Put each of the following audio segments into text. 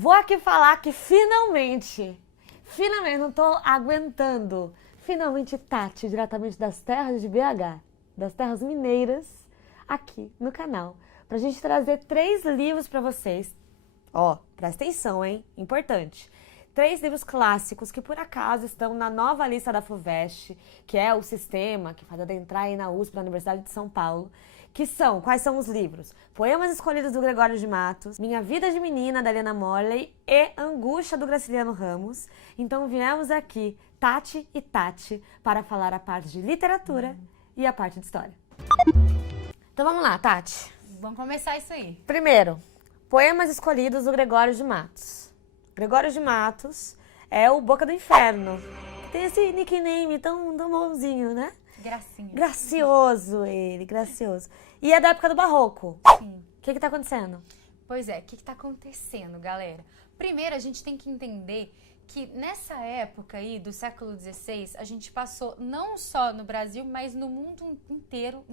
Vou aqui falar que finalmente, não tô aguentando. Finalmente, Tati, diretamente das terras de BH, das terras mineiras, aqui no canal, pra gente trazer 3 livros pra vocês. Ó, presta atenção, hein? Importante. 3 livros clássicos que por acaso estão na nova lista da FUVEST, que é o sistema que faz adentrar aí na USP, na Universidade de São Paulo. Que são, quais são os livros? Poemas Escolhidos do Gregório de Matos, Minha Vida de Menina, da Helena Morley e Angústia, do Graciliano Ramos. Então viemos aqui, Tati e Tati, para falar a parte de literatura e a parte de história. Então vamos lá, Tati. Vamos começar isso aí. Primeiro, Poemas Escolhidos do Gregório de Matos. Gregório de Matos é o Boca do Inferno. Tem esse nickname tão bonzinho, né? Gracinha. Gracioso ele, gracioso. E é da época do Barroco. Sim. O que tá acontecendo? Pois é, o que tá acontecendo, galera? Primeiro, a gente tem que entender que nessa época aí do século XVI, a gente passou não só no Brasil, mas no mundo inteiro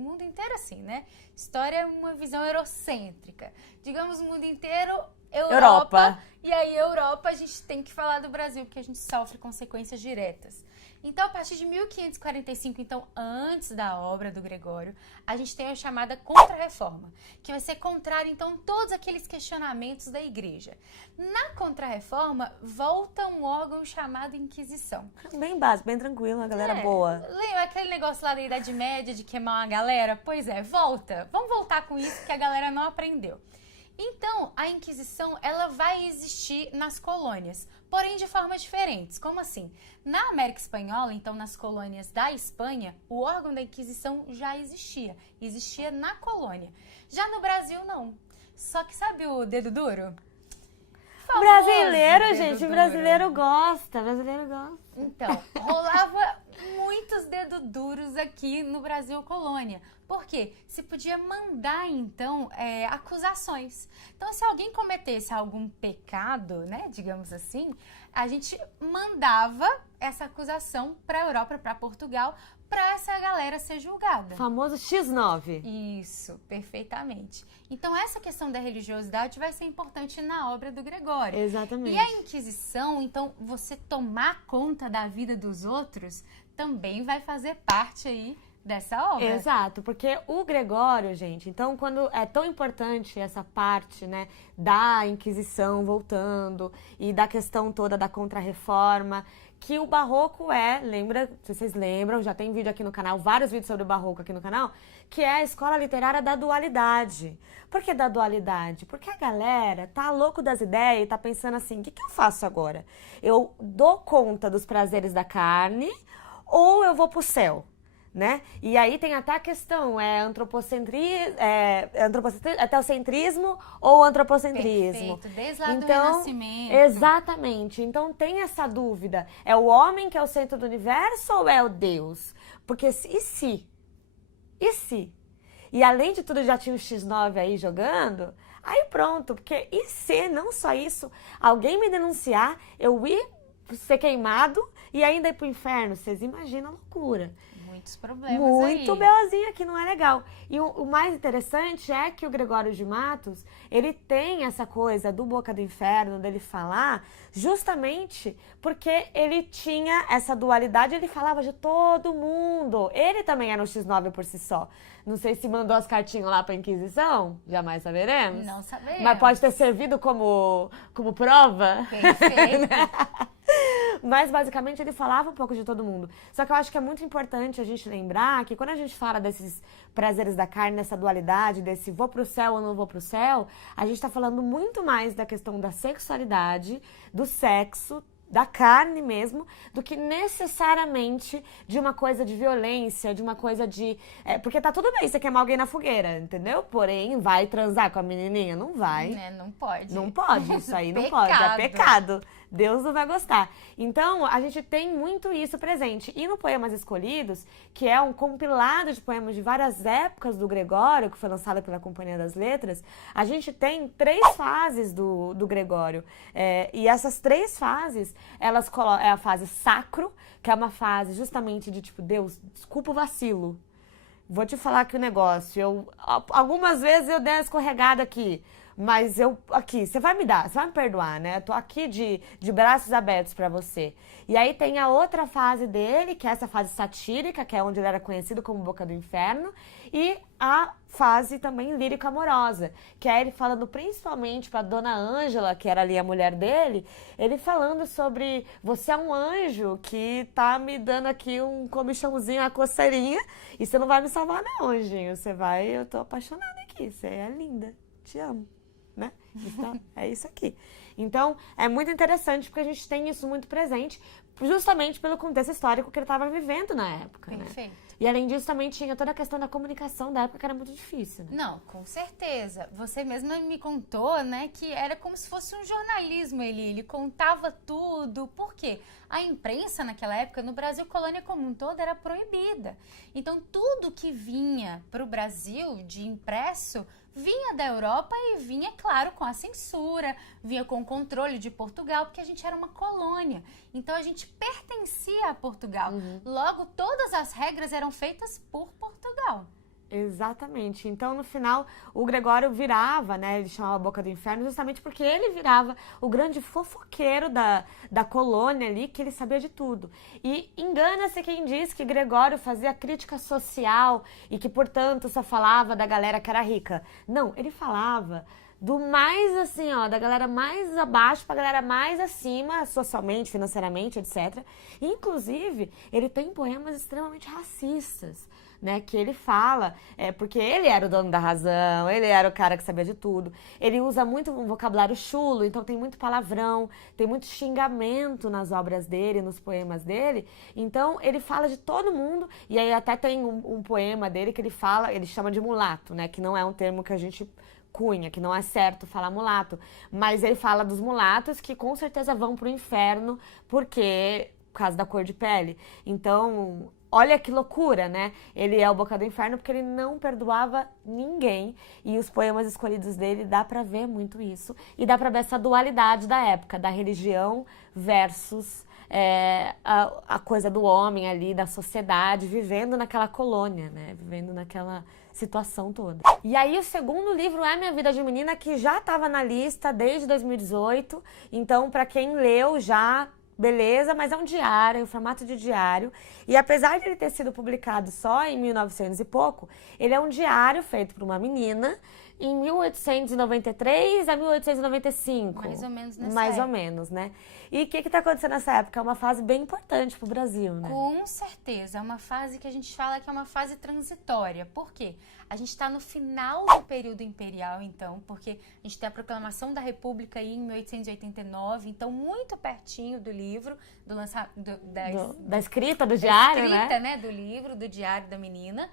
assim, né? História é uma visão eurocêntrica. Digamos, o mundo inteiro, Europa. E aí, Europa, a gente tem que falar do Brasil, porque a gente sofre consequências diretas. Então, a partir de 1545, então antes da obra do Gregório, a gente tem a chamada Contra-Reforma, que vai ser contrária, então, todos aqueles questionamentos da igreja. Na Contra-Reforma, volta um órgão chamado Inquisição. Bem básico, bem tranquilo, uma galera boa. Lembra aquele negócio lá da Idade Média de queimar uma galera? Pois é, volta. Vamos voltar com isso que a galera não aprendeu. Então, a Inquisição, ela vai existir nas colônias, porém de formas diferentes. Como assim? Na América Espanhola, então nas colônias da Espanha, o órgão da Inquisição já existia. Existia na colônia. Já no Brasil, não. Só que sabe o dedo duro? Brasileiro, gente, brasileiro gosta, Então, rolava muitos dedos duros aqui no Brasil colônia. Por quê? Se podia mandar, então, acusações. Então, se alguém cometesse algum pecado, né, digamos assim, a gente mandava essa acusação para a Europa, para Portugal, para essa galera ser julgada. O famoso X9. Isso, perfeitamente. Então, essa questão da religiosidade vai ser importante na obra do Gregório. Exatamente. E a Inquisição, então, você tomar conta da vida dos outros, também vai fazer parte aí dessa obra. Exato, porque o Gregório, gente, então quando é tão importante essa parte, né, da Inquisição voltando e da questão toda da Contra-Reforma, que o Barroco lembra, se vocês lembram, já tem vídeo aqui no canal, vários vídeos sobre o Barroco aqui no canal, que é a escola literária da dualidade. Por que da dualidade? Porque a galera tá louco das ideias e tá pensando assim, o que eu faço agora? Eu dou conta dos prazeres da carne ou eu vou pro céu? Né? E aí tem até a questão, teocentrismo ou antropocentrismo. Perfeito, desde lá do então, Renascimento. Exatamente. Então tem essa dúvida. É o homem que é o centro do universo ou é o Deus? Porque e se? E se? E além de tudo já tinha o X9 aí jogando, aí pronto, porque e se, não só isso, alguém me denunciar, eu ir ser queimado e ainda ir pro inferno? Vocês imaginam a loucura. Muitos problemas Muito aí. beozinho aqui, não é legal. E o mais interessante é que o Gregório de Matos, ele tem essa coisa do Boca do Inferno, dele falar, justamente porque ele tinha essa dualidade, ele falava de todo mundo. Ele também era um X9 por si só. Não sei se mandou as cartinhas lá pra Inquisição, jamais saberemos. Não saberemos. Mas pode ter servido como prova. Perfeito. Mas, basicamente, ele falava um pouco de todo mundo. Só que eu acho que é muito importante a gente lembrar que quando a gente fala desses prazeres da carne, dessa dualidade, desse vou pro céu ou não vou pro céu, a gente tá falando muito mais da questão da sexualidade, do sexo, da carne mesmo, do que necessariamente de uma coisa de violência, de uma coisa de... porque tá tudo bem você queimar alguém na fogueira, entendeu? Porém, vai transar com a menininha? Não vai. Não pode. Não pode, isso aí não pode, é pecado. Deus não vai gostar. Então, a gente tem muito isso presente. E no Poemas Escolhidos, que é um compilado de poemas de várias épocas do Gregório, que foi lançado pela Companhia das Letras, a gente tem 3 fases do Gregório. E essas 3 fases, elas colocam, é a fase sacro, que é uma fase justamente de tipo, Deus, desculpa o vacilo. Vou te falar aqui o negócio. Algumas vezes eu dei uma escorregada aqui. mas aqui, você vai me dar, você vai me perdoar, né? Eu tô aqui de braços abertos pra você. E aí tem a outra fase dele, que é essa fase satírica, que é onde ele era conhecido como Boca do Inferno, e a fase também lírico-amorosa, que é ele falando principalmente pra Dona Ângela, que era ali a mulher dele, ele falando sobre você é um anjo que tá me dando aqui um comichãozinho, uma coceirinha, e você não vai me salvar não, anjinho, eu tô apaixonada aqui, você é linda, te amo. Né? Então, é isso aqui. Então, é muito interessante porque a gente tem isso muito presente, justamente pelo contexto histórico que ele estava vivendo na época, Perfeito. né? E além disso, também tinha toda a questão da comunicação da época que era muito difícil, né? Não, com certeza. Você mesma me contou, né, que era como se fosse um jornalismo. Ele contava tudo. Por quê? A imprensa naquela época, no Brasil, colônia como um todo, era proibida. Então, tudo que vinha para o Brasil de impresso vinha da Europa e vinha, claro, com a censura, vinha com o controle de Portugal, porque a gente era uma colônia. Então, a gente pertencia a Portugal. Logo, todas as regras eram feitas por Portugal. Exatamente. Então, no final, o Gregório virava, né? Ele chamava Boca do Inferno justamente porque ele virava o grande fofoqueiro da colônia ali, que ele sabia de tudo. E engana-se quem diz que Gregório fazia crítica social e que, portanto, só falava da galera que era rica. Não, ele falava do mais assim, ó, da galera mais abaixo pra galera mais acima, socialmente, financeiramente, etc. E, inclusive, ele tem poemas extremamente racistas, né, que ele fala, porque ele era o dono da razão, ele era o cara que sabia de tudo. Ele usa muito um vocabulário chulo, então tem muito palavrão, tem muito xingamento nas obras dele, nos poemas dele. Então ele fala de todo mundo, e aí até tem um poema dele que ele chama de mulato, né, que não é um termo que a gente cunha, que não é certo falar mulato, mas ele fala dos mulatos que com certeza vão pro inferno por causa da cor de pele. Então, olha que loucura, né? Ele é o Boca do Inferno porque ele não perdoava ninguém. E os poemas escolhidos dele dá pra ver muito isso. E dá pra ver essa dualidade da época, da religião versus a coisa do homem ali, da sociedade, vivendo naquela colônia, né? Vivendo naquela situação toda. E aí o segundo livro é Minha Vida de Menina, que já estava na lista desde 2018. Então, pra quem leu já... beleza, mas é um diário, em formato de diário. E apesar de ele ter sido publicado só em 1900 e pouco, ele é um diário feito por uma menina em 1893 a 1895. Mais ou menos nessa Mais época. ou menos, né? E o que está acontecendo nessa época? É uma fase bem importante para o Brasil, né? Com certeza, é uma fase que a gente fala que é uma fase transitória. Por quê? A gente está no final do período imperial, então, porque a gente tem a proclamação da República aí em 1889, então muito pertinho do livro, da escrita do diário, né? Do livro, do Diário da Menina.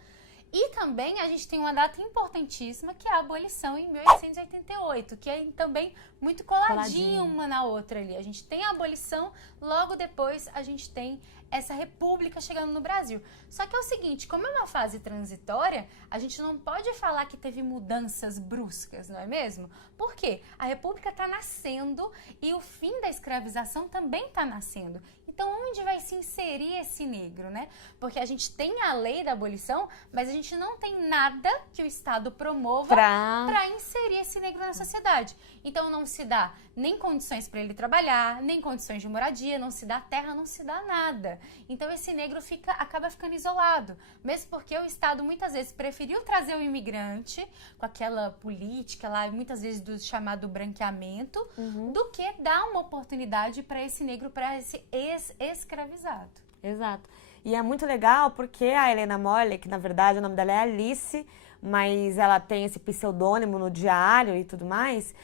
E também a gente tem uma data importantíssima, que é a abolição em 1888, que é também muito coladinho uma na outra ali. A gente tem a abolição, logo depois a gente tem essa república chegando no Brasil. Só que é o seguinte, como é uma fase transitória, a gente não pode falar que teve mudanças bruscas, não é mesmo? Por quê? A república está nascendo e o fim da escravização também está nascendo. Então, onde vai se inserir esse negro, né? Porque a gente tem a lei da abolição, mas a gente não tem nada que o Estado promova para inserir esse negro na sociedade. Então, não se dá nem condições para ele trabalhar, nem condições de moradia, não se dá terra, não se dá nada. Então, esse negro acaba ficando isolado. Mesmo porque o Estado, muitas vezes, preferiu trazer o imigrante com aquela política lá, muitas vezes do chamado branqueamento, do que dar uma oportunidade para esse negro, para esse ex-escravizado. Exato. E é muito legal porque a Helena Morley, que na verdade o nome dela é Alice, mas ela tem esse pseudônimo no diário e tudo mais,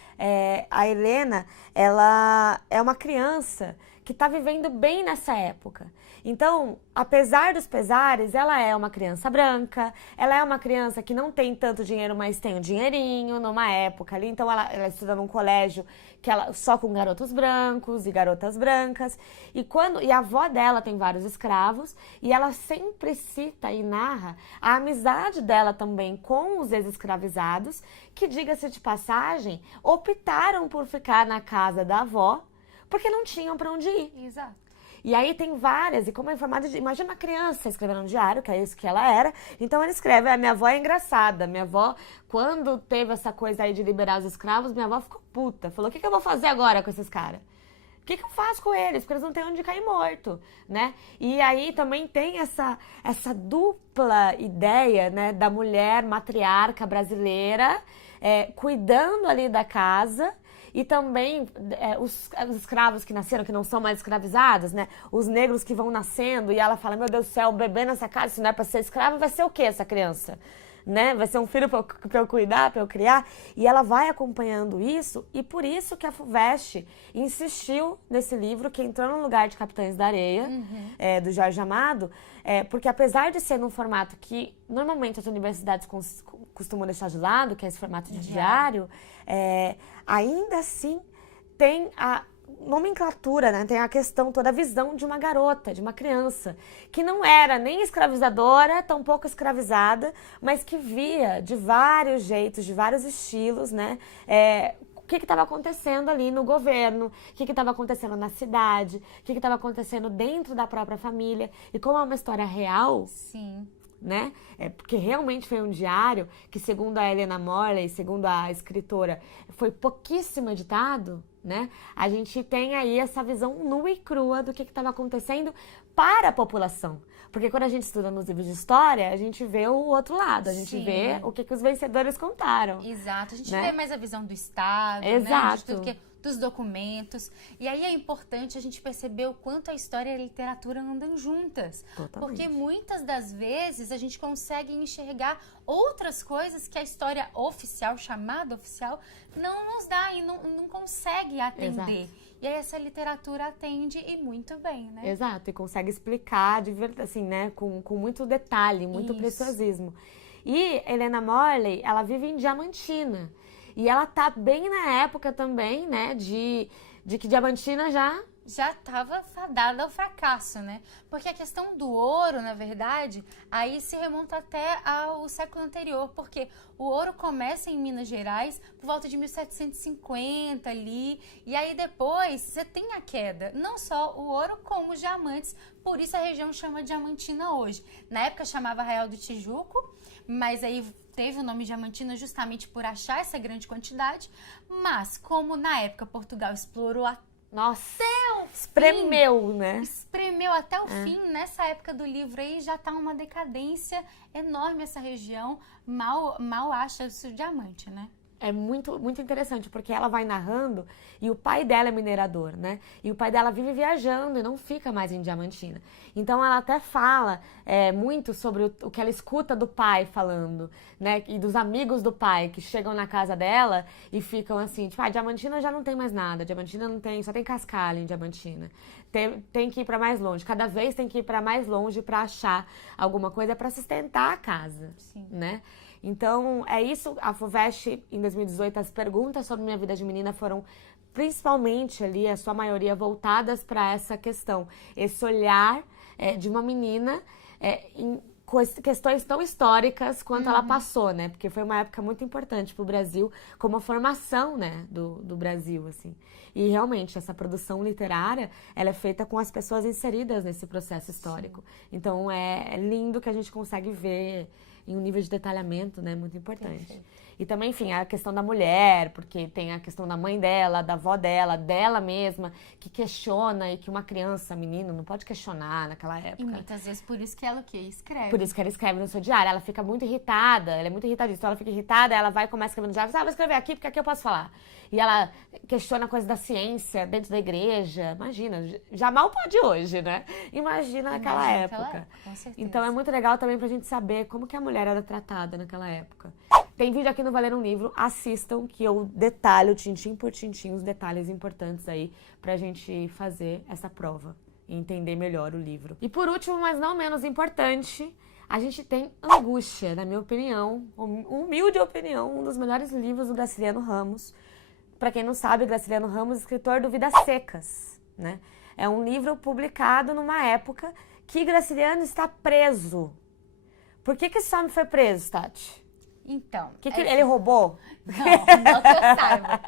a Helena, ela é uma criança que está vivendo bem nessa época. Então, apesar dos pesares, ela é uma criança branca, ela é uma criança que não tem tanto dinheiro, mas tem um dinheirinho numa época ali. Então, ela estuda num colégio só com garotos brancos e garotas brancas. E a avó dela tem vários escravos e ela sempre cita e narra a amizade dela também com os ex-escravizados, que, diga-se de passagem, optaram por ficar na casa da avó porque não tinham para onde ir. Exato. E aí tem várias, e como é informada, imagina uma criança escrevendo um diário, que é isso que ela era. Então ela escreve, minha avó é engraçada, minha avó, quando teve essa coisa aí de liberar os escravos, minha avó ficou puta, falou, o que eu vou fazer agora com esses caras? O que eu faço com eles? Porque eles não têm onde cair morto, né? E aí também tem essa dupla ideia, né, da mulher matriarca brasileira, cuidando ali da casa, e também os escravos que nasceram, que não são mais escravizados, né? Os negros que vão nascendo, e ela fala, meu Deus do céu, um bebê nessa casa, se não é pra ser escravo, vai ser o quê essa criança? Né? Vai ser um filho pra eu cuidar, pra eu criar. E ela vai acompanhando isso, e por isso que a FUVEST insistiu nesse livro, que entrou no lugar de Capitães da Areia, do Jorge Amado, porque apesar de ser num formato que normalmente as universidades costumam deixar de lado, que é esse formato de diário, ainda assim tem a nomenclatura, né? Tem a questão, toda a visão de uma garota, de uma criança, que não era nem escravizadora, tampouco escravizada, mas que via de vários jeitos, de vários estilos, né? O que estava acontecendo ali no governo, o que estava acontecendo na cidade, o que estava acontecendo dentro da própria família. E como é uma história real... Sim. Né? Porque realmente foi um diário que, segundo a Helena Morley, segundo a escritora, foi pouquíssimo editado, né? A gente tem aí essa visão nua e crua do que estava acontecendo para a população. Porque quando a gente estuda nos livros de história, a gente vê o outro lado, a gente vê o que os vencedores contaram. Exato, a gente né? vê mais a visão do Estado, Exato. né? De tudo que dos documentos. E aí é importante a gente perceber o quanto a história e a literatura andam juntas. Totalmente. Porque muitas das vezes a gente consegue enxergar outras coisas que a história oficial, chamada oficial, não nos dá e não consegue atender. Exato. E aí essa literatura atende e muito bem, né? Exato, e consegue explicar assim, né, com muito detalhe, muito preciosismo. E Helena Morley, ela vive em Diamantina. E ela tá bem na época também, né, de que Diamantina já estava fadada ao fracasso, né? Porque a questão do ouro, na verdade, aí se remonta até ao século anterior, porque o ouro começa em Minas Gerais por volta de 1750 ali, e aí depois você tem a queda, não só o ouro como os diamantes, por isso a região chama Diamantina hoje. Na época chamava Arraial do Tijuco, mas aí teve o nome Diamantina justamente por achar essa grande quantidade, mas como na época Portugal explorou nossa, espremeu, né? Espremeu até o fim. Nessa época do livro aí já tá uma decadência enorme essa região. Mal acha o diamante, né? É muito, muito interessante, porque ela vai narrando e o pai dela é minerador, né? E o pai dela vive viajando e não fica mais em Diamantina. Então ela até fala muito sobre o que ela escuta do pai falando, né? E dos amigos do pai que chegam na casa dela e ficam assim, tipo, Diamantina já não tem mais nada, Diamantina não tem, só tem cascalho em Diamantina. Tem que ir para mais longe, cada vez tem que ir para mais longe para achar alguma coisa para sustentar a casa, né? Então, é isso, a FUVEST, em 2018, as perguntas sobre minha vida de menina foram principalmente ali, a sua maioria, voltadas para essa questão. Esse olhar de uma menina em questões tão históricas quanto ela passou, né? Porque foi uma época muito importante para o Brasil, como a formação, né, do Brasil, assim. E realmente, essa produção literária, ela é feita com as pessoas inseridas nesse processo histórico. Então, é lindo que a gente consegue ver em um nível de detalhamento, né, muito importante. Perfeito. E também, enfim, a questão da mulher, porque tem a questão da mãe dela, da avó dela mesma, que questiona e que uma criança, menino, não pode questionar naquela época. E muitas vezes por isso que ela o quê? Escreve. Por isso que ela escreve no seu diário. Ela fica muito irritada, ela é muito irritadíssima. Então ela fica irritada, ela vai e começa a escrever no diário. Vou escrever aqui porque aqui eu posso falar. E ela questiona coisas da ciência dentro da igreja. Imagina, já mal pode hoje, né? Imagina naquela época. Com certeza. Então é muito legal também pra gente saber como que a mulher era tratada naquela época. Tem vídeo aqui no Valer um Livro, assistam que eu detalho, tintim por tintim, os detalhes importantes aí pra gente fazer essa prova e entender melhor o livro. E por último, mas não menos importante, a gente tem Angústia, na minha opinião, humilde opinião, um dos melhores livros do Graciliano Ramos. Pra quem não sabe, Graciliano Ramos, escritor do Vidas Secas, né? É um livro publicado numa época que Graciliano está preso. Por que esse homem foi preso, Tati? Então... Que ele roubou? Não que eu saiba.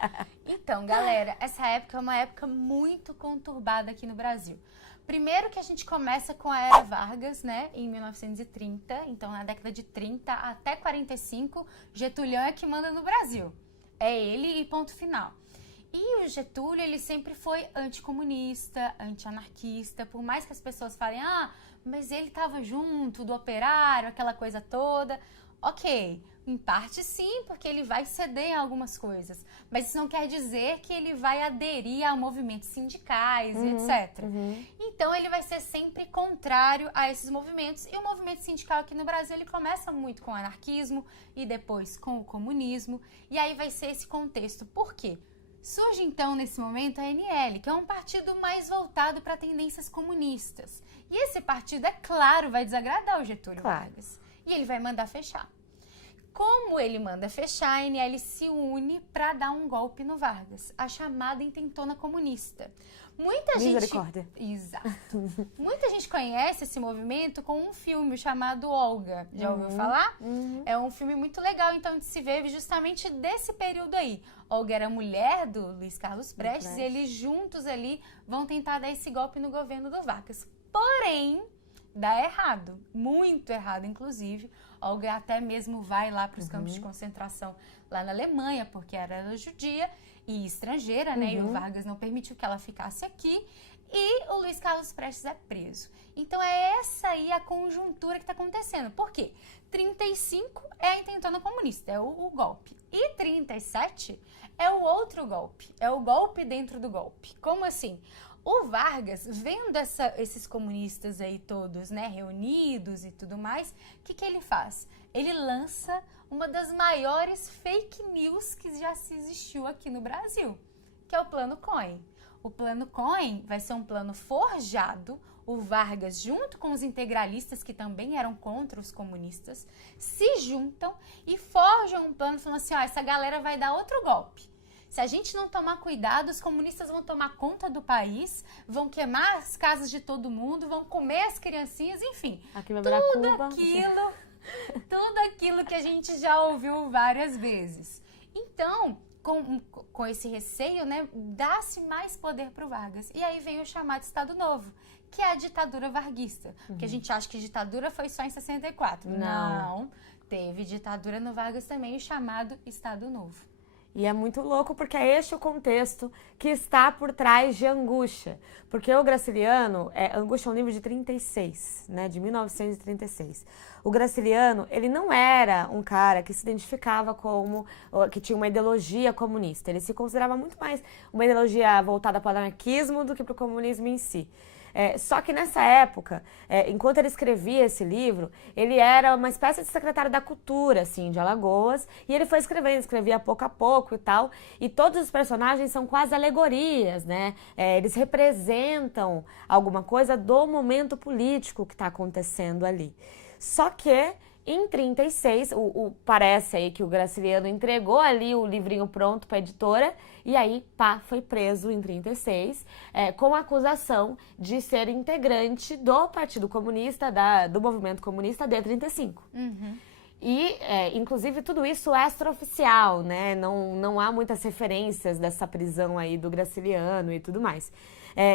Então, galera, essa época é uma época muito conturbada aqui no Brasil. Primeiro que a gente começa com a Era Vargas, né, em 1930. Então, na década de 30 até 45, Getúlio é que manda no Brasil. É ele e ponto final. E o Getúlio, ele sempre foi anticomunista, anti-anarquista. Por mais que as pessoas falem, mas ele estava junto do operário, aquela coisa toda. Ok, em parte sim, porque ele vai ceder em algumas coisas. Mas isso não quer dizer que ele vai aderir a movimentos sindicais e etc. Então, ele vai ser sempre contrário a esses movimentos. E o movimento sindical aqui no Brasil, ele começa muito com o anarquismo e depois com o comunismo. E aí vai ser esse contexto. Por quê? Surge, então, nesse momento, a ANL, que é um partido mais voltado para tendências comunistas. E esse partido, é claro, vai desagradar o Getúlio Vargas. E ele vai mandar fechar. Como ele manda fechar, a ANL se une para dar um golpe no Vargas, a chamada intentona comunista. Misericórdia. Exato. Muita gente conhece esse movimento com um filme chamado Olga. Já ouviu falar? É um filme muito legal, então, de se ver justamente desse período aí. Olga era mulher do Luiz Carlos Prestes e eles juntos ali vão tentar dar esse golpe no governo do Vargas. Porém, dá errado. Muito errado, inclusive. Olga até mesmo vai lá para os campos de concentração lá na Alemanha, porque era judia e estrangeira, né? E o Vargas não permitiu que ela ficasse aqui. E o Luiz Carlos Prestes é preso. Então, é essa aí a conjuntura que está acontecendo. Por quê? 35 é a intentona comunista, é o golpe. E 37 é o outro golpe. É o golpe dentro do golpe. Como assim? O Vargas, vendo esses comunistas aí todos, né, reunidos e tudo mais, o que ele faz? Ele lança uma das maiores fake news que já se existiu aqui no Brasil, que é o Plano Cohen. O Plano Cohen vai ser um plano forjado. O Vargas, junto com os integralistas, que também eram contra os comunistas, se juntam e forjam um plano falando assim, essa galera vai dar outro golpe. Se a gente não tomar cuidado, os comunistas vão tomar conta do país, vão queimar as casas de todo mundo, vão comer as criancinhas, enfim. Tudo aquilo que a gente já ouviu várias vezes. Então, com esse receio, né, dá-se mais poder para o Vargas. E aí vem o chamado Estado Novo, que é a ditadura varguista. Porque a gente acha que ditadura foi só em 64. Não. Teve ditadura no Vargas também, o chamado Estado Novo. E é muito louco porque é este o contexto que está por trás de Angústia. Porque o Graciliano, Angústia é um livro de 36, né, de 1936. O Graciliano, ele não era um cara que se identificava como, que tinha uma ideologia comunista. Ele se considerava muito mais uma ideologia voltada para o anarquismo do que para o comunismo em si. Só que nessa época, enquanto ele escrevia esse livro, ele era uma espécie de secretário da cultura, assim, de Alagoas, e ele foi escrevia pouco a pouco e tal, e todos os personagens são quase alegorias, né? Eles representam alguma coisa do momento político que está acontecendo ali. Só que em 36, parece aí que o Graciliano entregou ali o livrinho pronto para a editora e aí, foi preso em 36 com a acusação de ser integrante do Partido Comunista, do movimento comunista de 35. E, inclusive, tudo isso extraoficial, né? Não há muitas referências dessa prisão aí do Graciliano e tudo mais.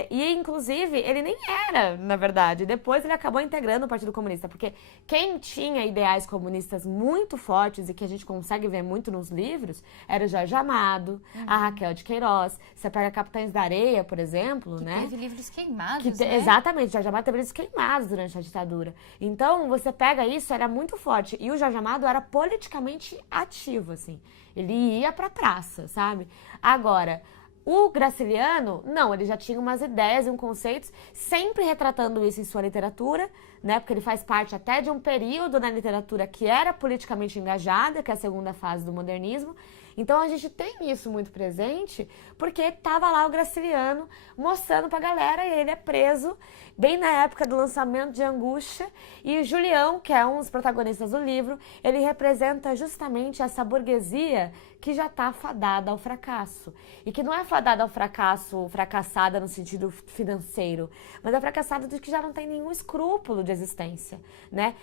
E, inclusive, ele nem era, na verdade. Depois ele acabou integrando o Partido Comunista, porque quem tinha ideais comunistas muito fortes e que a gente consegue ver muito nos livros era o Jorge Amado, a Raquel de Queiroz. Você pega Capitães da Areia, por exemplo, que né? Teve livros queimados, né? Exatamente, Jorge Amado teve livros queimados durante a ditadura. Então, você pega isso, era muito forte. E o Jorge Amado era politicamente ativo, assim. Ele ia pra praça, sabe? Agora, o Graciliano, não, ele já tinha umas ideias e conceitos, sempre retratando isso em sua literatura, né? Porque ele faz parte até de um período na literatura que era politicamente engajada, que é a segunda fase do modernismo. Então a gente tem isso muito presente, porque estava lá o Graciliano mostrando pra galera, e ele é preso bem na época do lançamento de Angústia. E o Julião, que é um dos protagonistas do livro, ele representa justamente essa burguesia que já está fadada ao fracasso. E que não é fadada ao fracasso, fracassada no sentido financeiro, mas é fracassada de que já não tem nenhum escrúpulo de existência, né?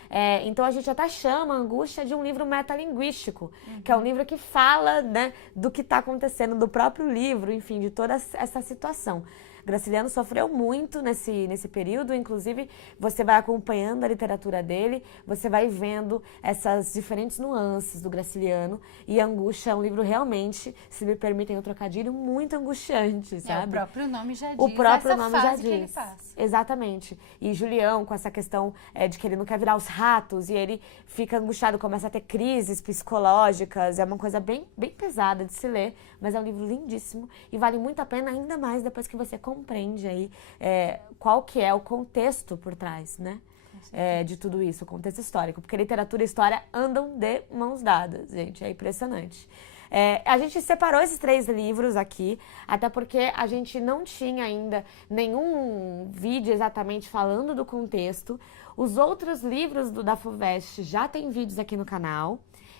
Então a gente até chama a Angústia de um livro metalinguístico, que é um livro que fala, né, do que está acontecendo, do próprio livro, enfim, de toda essa situação. Graciliano sofreu muito nesse período, inclusive você vai acompanhando a literatura dele, você vai vendo essas diferentes nuances do Graciliano, e Angústia é um livro realmente, se me permitem o trocadilho, muito angustiante, sabe? O próprio nome já diz O próprio nome já fase que ele diz. passa. Exatamente. E Julião, com essa questão de que ele não quer virar os ratos, e ele fica angustiado, começa a ter crises psicológicas, é uma coisa bem, bem pesada de se ler, mas é um livro lindíssimo e vale muito a pena, ainda mais depois que você compreende aí qual que é o contexto por trás, né? De tudo isso, o contexto histórico. Porque literatura e história andam de mãos dadas, gente. É impressionante. A gente separou esses 3 livros aqui, até porque a gente não tinha ainda nenhum vídeo exatamente falando do contexto. Os outros livros da FUVEST já tem vídeos aqui no canal.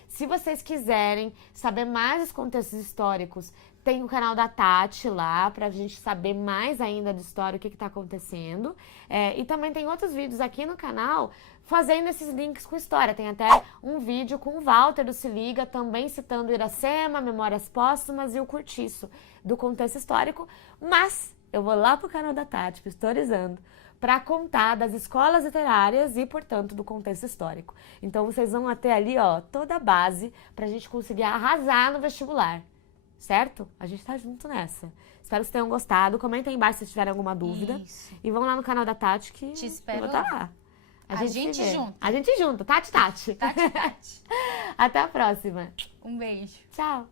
Se vocês quiserem saber mais dos contextos históricos, tem o canal da Tati lá, pra gente saber mais ainda da história, o que está acontecendo. E também tem outros vídeos aqui no canal fazendo esses links com história. Tem até um vídeo com o Walter do Se Liga, também citando Iracema, Memórias Póstumas e o Curtiço, do contexto histórico. Mas eu vou lá pro canal da Tati, Historizando, para contar das escolas literárias e, portanto, do contexto histórico. Então, vocês vão até ali, ó, toda a base pra gente conseguir arrasar no vestibular, certo? A gente tá junto nessa. Espero que vocês tenham gostado. Comentem aí embaixo se tiverem alguma dúvida. Isso. E vão lá no canal da Tati que Te espero eu vou estar lá. A gente se vê. junto. A gente junto. Tati, Tati. Tati, Tati. Até a próxima. Um beijo. Tchau.